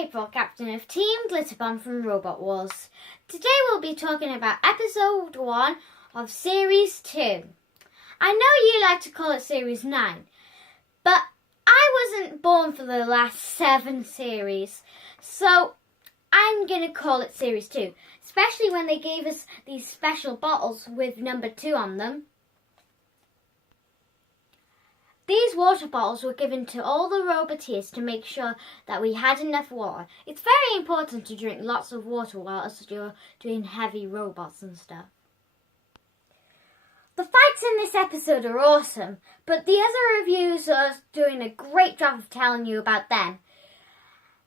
April, captain of Team Glitterbomb from Robot Wars. Today we'll be talking about episode 1 of series 2. I know you like to call it series 9, but I wasn't born for the last 7 series, so I'm going to call it series 2, especially when they gave us these special bottles with number 2 on them. These water bottles were given to all the Roboteers to make sure that we had enough water. It's very important to drink lots of water whilst you're doing heavy robots and stuff. The fights in this episode are awesome, but the other reviews are doing a great job of telling you about them.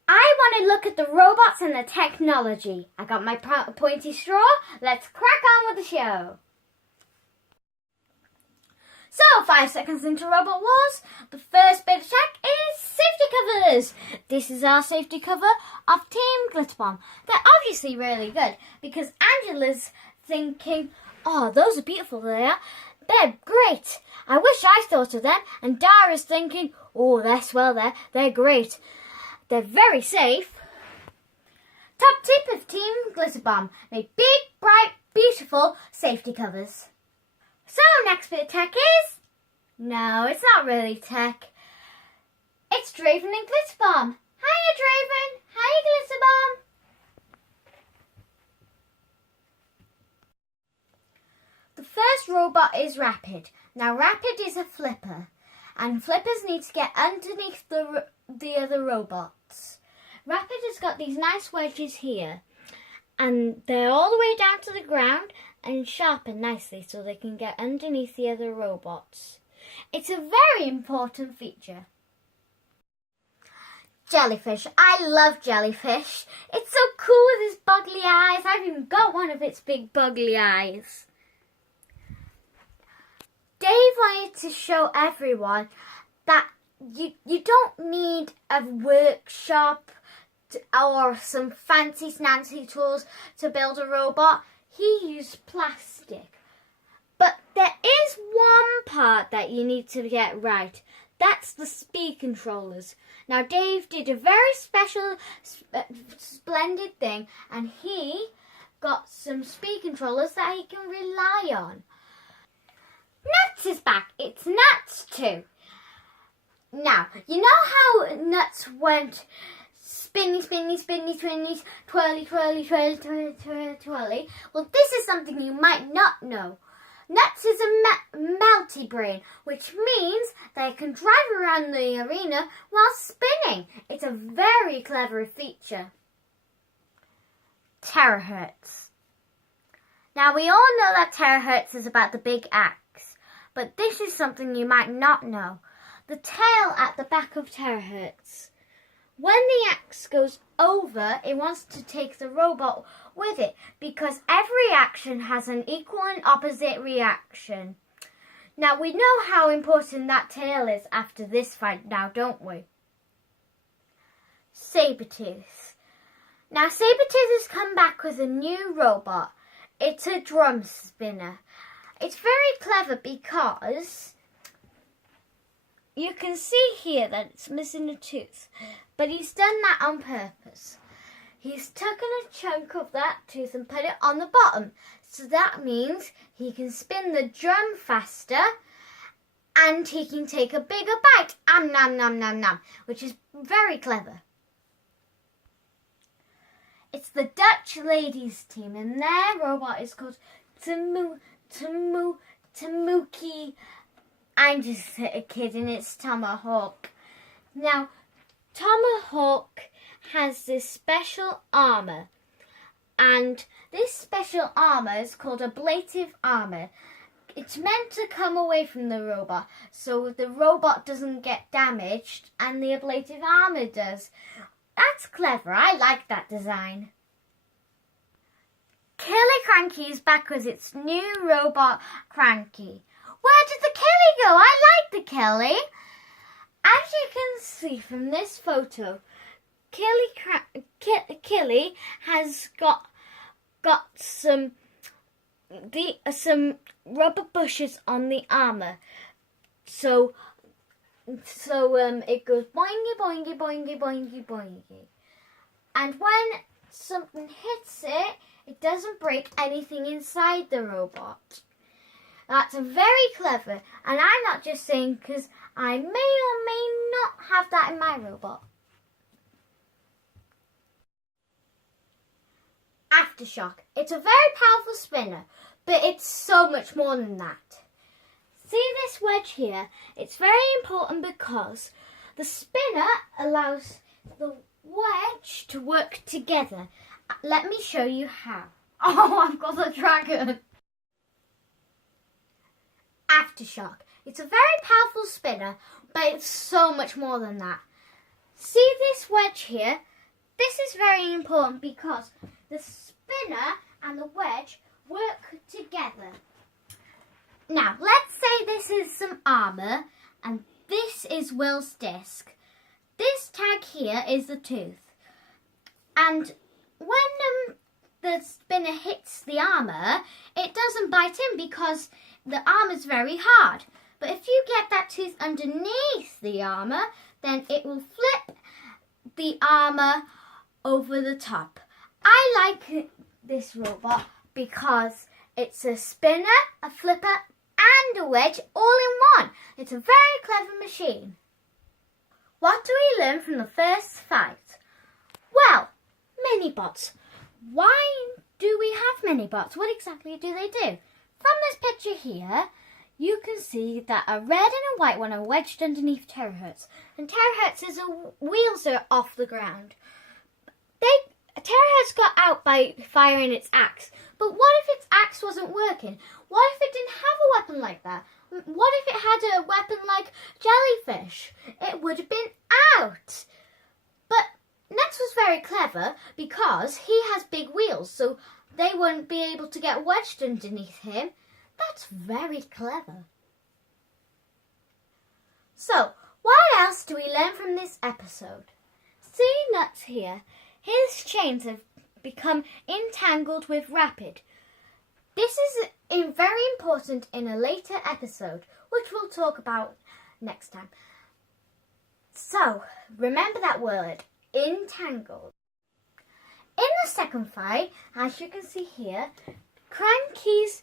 I want to look at the robots and the technology. I got my pointy straw. Let's crack on with the show. So, 5 seconds into Robot Wars, the first bit of tech is safety covers. This is our safety cover of Team Glitterbomb. They're obviously really good because Angela's thinking, oh, those are beautiful, they are. They're great. I wish I thought of them. And Dara's thinking, oh, they're swell there. They're great. They're very safe. Top tip of Team Glitterbomb. Make big, bright, beautiful safety covers. So, next bit of tech is... No, it's not really tech. It's Draven and Glitterbomb. Hiya, Draven. Hiya, Glitterbomb. The first robot is Rapid. Now, Rapid is a flipper, and flippers need to get underneath the other robots. Rapid has got these nice wedges here, and they're all the way down to the ground and sharpened nicely so they can get underneath the other robots. It's a very important feature. Jellyfish. I love Jellyfish. It's so cool with its buggly eyes. I've even got one of its big buggly eyes. Dave wanted to show everyone that you don't need a workshop or some fancy snazzy tools to build a robot. He used plastic. But there is one part that you need to get right. That's the speed controllers. Now Dave did a very special, splendid thing, and he got some speed controllers that he can rely on. Nuts is back. It's Nuts too. Now, you know how Nuts went spinny, spinny, spinny, spinny, twirly, twirly, twirly, twirly, twirly, twirly. Well, this is something you might not know. Nuts is a melty brain, which means they can drive around the arena while spinning. It's a very clever feature. Terrorhurtz. Now, we all know that Terrorhurtz is about the big axe, but this is something you might not know. The tail at the back of Terrorhurtz. When the axe goes over, it wants to take the robot with it because every action has an equal and opposite reaction. Now, we know how important that tail is after this fight now, don't we? Sabretooth. Now, Sabretooth has come back with a new robot. It's a drum spinner. It's very clever because you can see here that it's missing a tooth, but he's done that on purpose. He's taken a chunk of that tooth and put it on the bottom. So that means he can spin the drum faster and he can take a bigger bite. Nom nom nom nom, which is very clever. It's the Dutch ladies team and their robot is called Tamuki. I'm just kidding, it's Tomahawk. Now, Tomahawk has this special armour, and this special armour is called ablative armour. It's meant to come away from the robot, so the robot doesn't get damaged, and the ablative armour does. That's clever, I like that design. Killy Cranky is back with its new robot Cranky. Where did the Killy go? I like the Killy. As you can see from this photo, Killy has got some rubber bushes on the armour. So it goes boingy, boingy, boingy, boingy, boingy. And when something hits it, it doesn't break anything inside the robot. That's very clever, and I'm not just saying because I may or may not have that in my robot. Aftershock. It's a very powerful spinner, but it's so much more than that. See this wedge here? It's very important because the spinner allows the wedge to work together. Let me show you how. Oh, I've got the dragon. Aftershock. It's a very powerful spinner, but it's so much more than that. See this wedge here? This is very important because the spinner and the wedge work together. Now, let's say this is some armour and this is Will's disc. This tag here is the tooth. And when the spinner hits the armour, it doesn't bite in because the armour's very hard. But if you get that tooth underneath the armour, then it will flip the armour over the top. I like this robot because it's a spinner, a flipper and a wedge all in one. It's a very clever machine. What do we learn from the first fight? Well, mini-bots. Why do we have mini-bots? What exactly do they do? From this picture here, you can see that a red and a white one are wedged underneath Terrorhurtz. And Terrorhurtz's wheels are off the ground. Terrorhurtz got out by firing its axe. But what if its axe wasn't working? What if it didn't have a weapon like that? What if it had a weapon like Jellyfish? It would have been out. But Nex was very clever because he has big wheels, so they wouldn't be able to get wedged underneath him. That's very clever. So, what else do we learn from this episode? See Nuts here. His chains have become entangled with Rapid. This is very important in a later episode, which we'll talk about next time. So, remember that word, entangled. In the second fight, as you can see here, Cranky's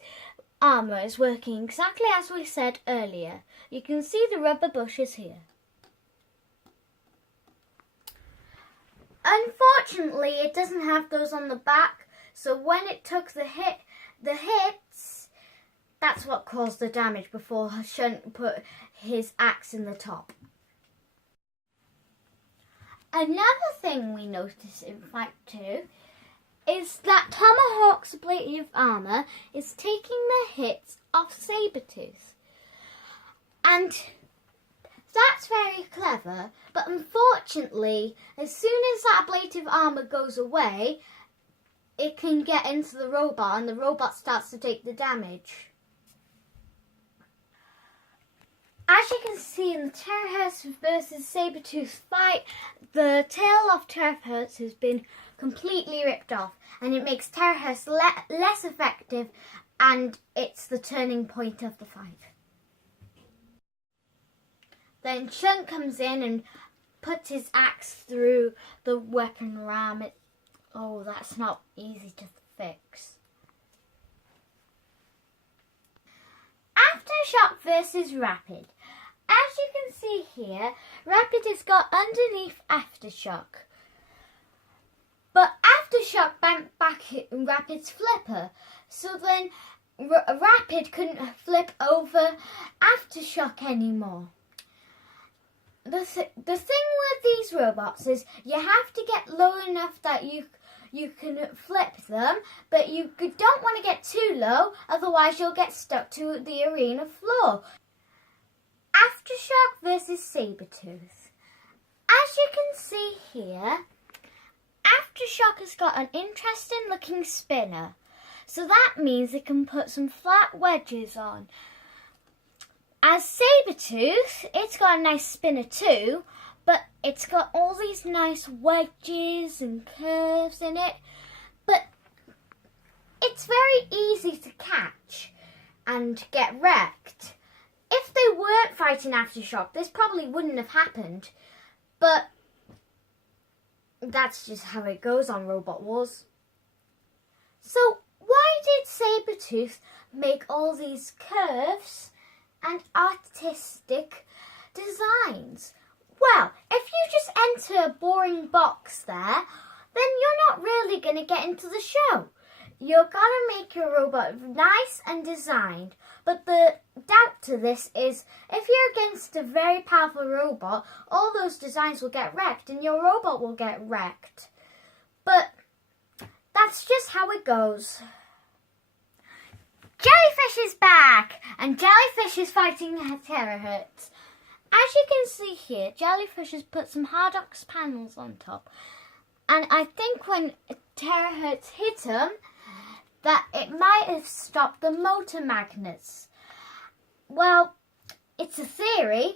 armour is working exactly as we said earlier. You can see the rubber bushes here. Unfortunately, it doesn't have those on the back, so when it took the hits, that's what caused the damage before Shunt put his axe in the top. Another thing we notice in Fight 2 is that Tomahawk's ablative armour is taking the hits off Sabretooth. And that's very clever, but unfortunately, as soon as that ablative armour goes away, it can get into the robot and the robot starts to take the damage. As you can see in the Terrorhurtz versus Sabretooth fight, the tail of Terrorhurtz has been completely ripped off and it makes Terrorhurtz less effective, and it's the turning point of the fight. Then Shunt comes in and puts his axe through the weapon ram. Oh, that's not easy to fix. Aftershock versus Rapid. As you can see here, Rapid has got underneath Aftershock. But Aftershock bent back in Rapid's flipper, so then Rapid couldn't flip over Aftershock anymore. The thing with these robots is you have to get low enough that you can flip them, but you don't want to get too low, otherwise you'll get stuck to the arena floor. Aftershock versus Sabretooth. As you can see here, Aftershock has got an interesting looking spinner, so that means it can put some flat wedges on. As Sabretooth, it's got a nice spinner too, but it's got all these nice wedges and curves in it. But it's very easy to catch and get wrecked. If they weren't fighting Aftershock, this probably wouldn't have happened. But that's just how it goes on Robot Wars. So why did Sabretooth make all these curves and artistic designs? Well, if you just enter a boring box there, then you're not really going to get into the show. You're going to make your robot nice and designed. But the doubt to this is, if you're against a very powerful robot, all those designs will get wrecked and your robot will get wrecked. But that's just how it goes. Jellyfish is back, and Jellyfish is fighting Terrorhurtz. As you can see here, Jellyfish has put some Hardox panels on top. And I think when Terrorhurtz hit him, that it might have stopped the motor magnets. Well, it's a theory.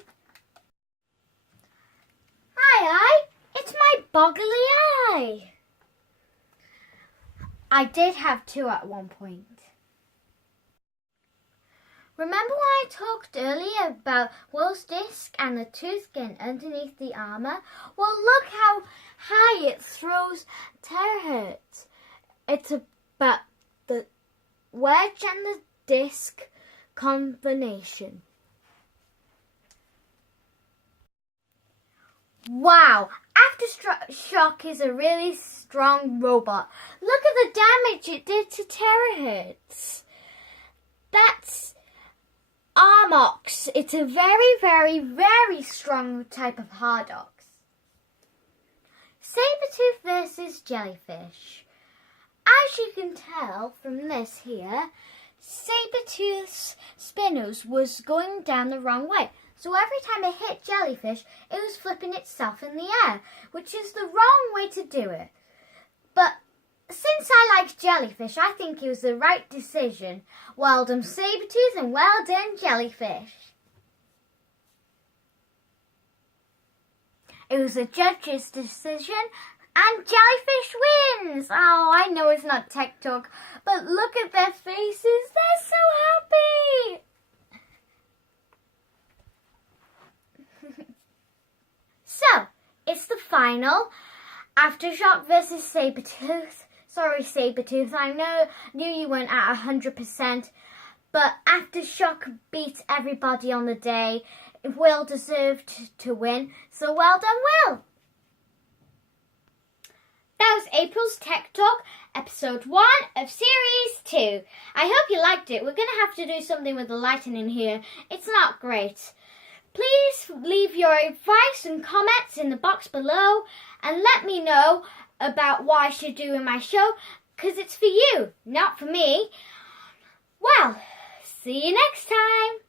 Hi, it's my boggly eye. I did have two at one point. Remember when I talked earlier about Will's disc and the tooth getting underneath the armour? Well, look how high it throws Terrorhurtz. It's about the wedge and the disc combination. Wow, Aftershock is a really strong robot. Look at the damage it did to Terrorhurtz. That's Armox. It's a very, very, very strong type of Hardox. Sabretooth versus Jellyfish. As you can tell from this here, Sabretooth's spinners was going down the wrong way. So every time it hit Jellyfish, it was flipping itself in the air, which is the wrong way to do it. But since I like Jellyfish, I think it was the right decision. Well done, Sabretooth, and well done, Jellyfish. It was a judge's decision, and Jellyfish wins. Oh, I know it's not tech talk, but look at their faces. They're so happy. So, it's the final. Aftershock versus Sabretooth. Sorry, Sabretooth, I knew you weren't at 100%, but Aftershock beat everybody on the day. Will deserved to win, so well done, Will. That was April's Tech Talk, episode 1 of series 2. I hope you liked it. We're going to have to do something with the lighting in here. It's not great. Please leave your advice and comments in the box below and let me know about what I should do in my show, because it's for you, not for me. Well, see you next time.